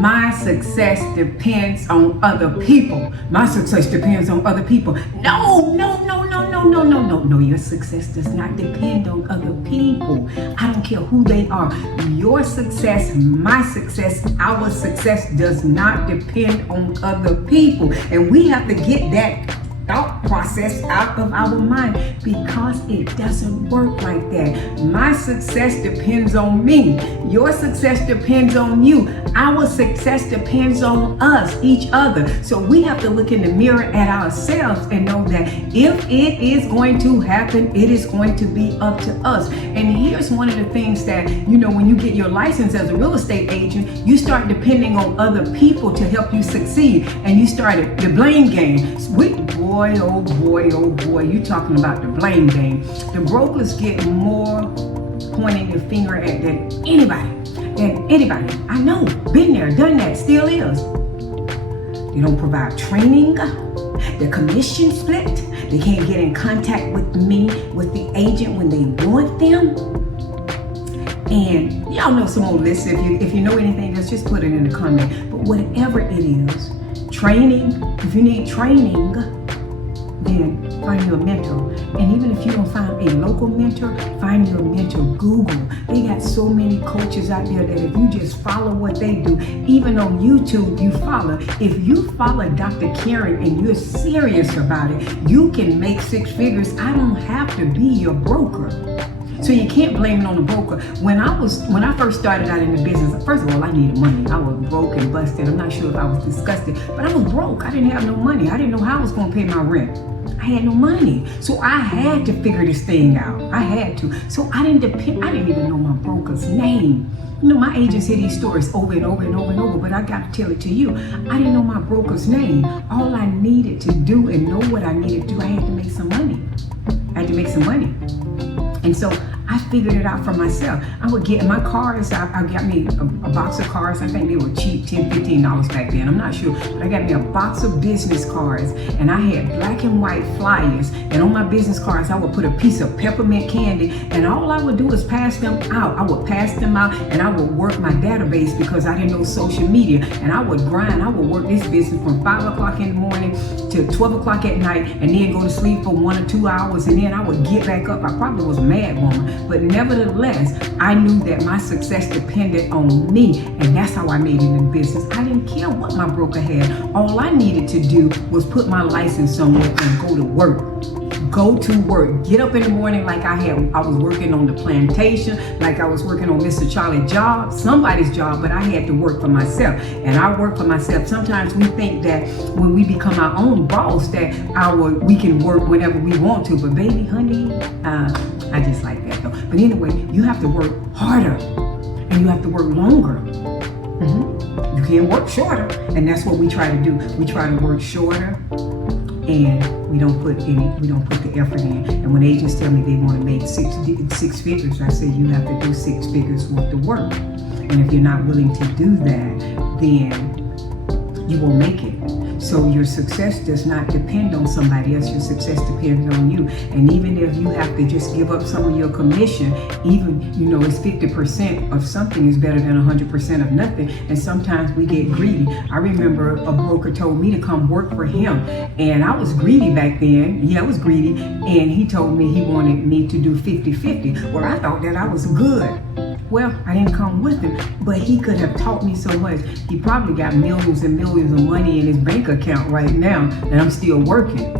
my success depends on other people. My success depends on other people. No. Your success does not depend on other people. I don't care who they are. Your success, my success, our success does not depend on other people. And we have to get that thought process out of our mind, because it doesn't work like that. My success depends on me. Your success depends on you. Our success depends on us, each other. So we have to look in the mirror at ourselves and know that if it is going to happen, it is going to be up to us. And here's one of the things that, when you get your license as a real estate agent, you start depending on other people to help you succeed. And you started the blame game. Oh boy, you talking about the blame game. The brokers get more pointing the finger at than anybody. I know, been there, done that, still is. They don't provide training. The commission split. They can't get in contact with me, with the agent when they want them. And y'all know some more lists. If you know anything, just put it in the comment. But whatever it is, training, if you need training, then find you a mentor. And even if you don't find a local mentor, find your mentor. Google. They got so many coaches out there that if you just follow what they do, even on YouTube you follow. If you follow Dr. Karen and you're serious about it, you can make six figures. I don't have to be your broker. So you can't blame it on the broker. When I first started out in the business, first of all, I needed money. I was broke and busted. I'm not sure if I was disgusted, but I was broke. I didn't have no money. I didn't know how I was going to pay my rent. I had no money. So I had to figure this thing out. I had to. So I didn't even know my broker's name. My agents hear these stories over and over, but I got to tell it to you. I didn't know my broker's name. All I needed to do and know what I needed to do, I had to make some money. And so I figured it out for myself. I would get my cars. I got me a box of cards. I think they were cheap, $10, $15 back then. I'm not sure. But I got me a box of business cards. And I had black and white flyers. And on my business cards, I would put a piece of peppermint candy. And all I would do is pass them out. I would pass them out and I would work my database because I didn't know social media. And I would grind. I would work this business from 5 o'clock in the morning to 12 o'clock at night. And then go to sleep for 1 or 2 hours. And then I would get back up. I probably was a mad woman. But nevertheless, I knew that my success depended on me, and that's how I made it in business. I didn't care what my broker had. All I needed to do was put my license somewhere and go to work. Go to work. Get up in the morning like I was working on the plantation, like I was working on Mr. Charlie's job, somebody's job, but I had to work for myself. And I work for myself. Sometimes we think that when we become our own boss that we can work whenever we want to. But baby, honey, I just like that though. But anyway, you have to work harder and you have to work longer. You can't work shorter. And that's what we try to do. We try to work shorter. And we don't put the effort in. And when agents tell me they want to make six figures, I say you have to do 6 figures worth of work. And if you're not willing to do that, then you won't make it. So your success does not depend on somebody else. Your success depends on you. And even if you have to just give up some of your commission, even, it's 50% of something is better than 100% of nothing. And sometimes we get greedy. I remember a broker told me to come work for him. And I was greedy back then. Yeah, I was greedy. And he told me he wanted me to do 50-50. Well, I thought that I was good. Well, I didn't come with him, but he could have taught me so much. He probably got millions and millions of money in his bank account right now, and I'm still working,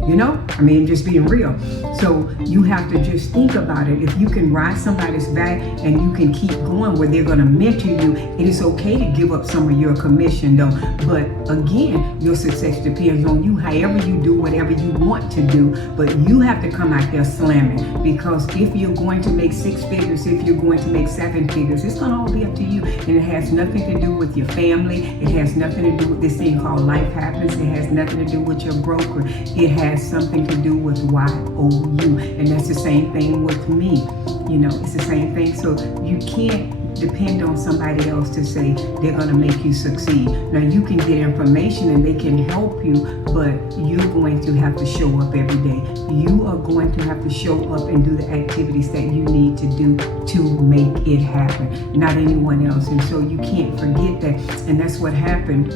just being real. So you have to just think about it. If you can ride somebody's back and you can keep going where they're going to mentor you, it is okay to give up some of your commission though. But again, your success depends on you, however you do whatever you want to do, but you have to come out there slamming, because if you're going to make 6 figures, if you're going to make 7 figures, it's going to all be up to you. And it has nothing to do with your family. It has nothing to do with this thing called life happens. It has nothing to do with your broker. It has something to do with YOU. And that's the same thing with me. It's the same thing. So you can't depend on somebody else to say they're going to make you succeed. Now, you can get information and they can help you, but you're going to have to show up every day. You are going to have to show up and do the activities that you need to do to make it happen, not anyone else. And so you can't forget that. And that's what happened.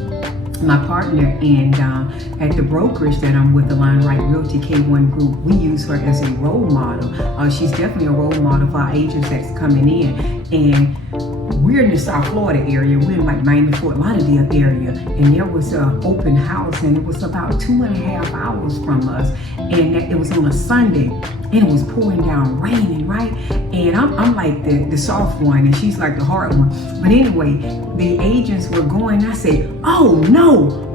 My partner and at the brokerage that I'm with, the Realty K1 Group, we use her as a role model. She's definitely a role model for our agents that's coming in. And we're in the South Florida area. We're in like Miami, Fort Lauderdale area. And there was an open house, and it was about 2.5 hours from us. And it was on a Sunday, and it was pouring down, raining, right? And I'm like the soft one, and she's like the hard one. But anyway, the agents were going. I said, oh no,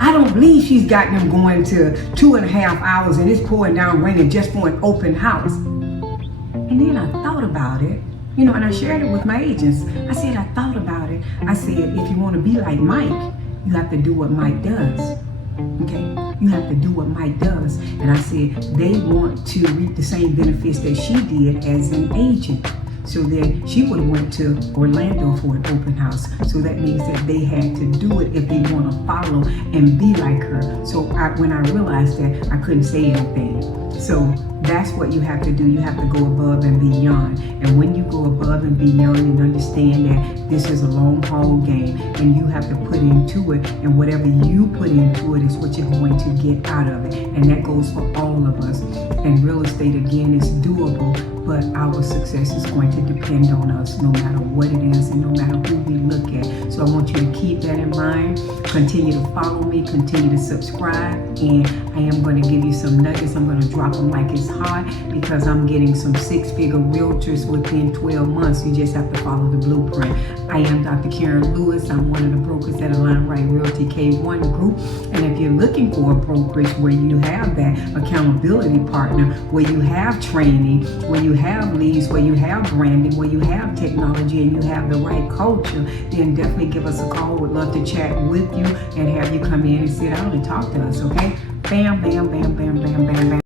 I don't believe she's got them going to 2.5 hours, and it's pouring down, raining just for an open house. And then I thought about it. And I shared it with my agents. I said, I thought about it. I said, if you want to be like Mike, you have to do what Mike does. Okay? You have to do what Mike does. And I said, they want to reap the same benefits that she did as an agent. So then she would have went to Orlando for an open house. So that means that they had to do it if they want to follow and be like her. So when I realized that, I couldn't say anything. So that's what you have to do. You have to go above and beyond. And when you go above and beyond and understand that this is a long haul game and you have to put into it, and whatever you put into it is what you're going to get out of it. And that goes for all of us. And real estate, again, is doable, but our success is going to depend on us no matter what it is and no matter who we look at. So I want you to keep that in mind. Continue to follow me, continue to subscribe, and I am going to give you some nuggets. I'm going to drop them like it's hot because I'm getting some 6-figure realtors within 12 months. You just have to follow the blueprint. I am Dr. Karen Lewis. I'm one of the brokers at Realty K1 Group. And if you're looking for a brokerage where you have that accountability partner, where you have training, where you have leads, where you have branding, where you have technology, and you have the right culture, then definitely give us a call. We'd love to chat with you and have you come in and sit down and talk to us, okay? Bam, bam, bam, bam, bam, bam, bam.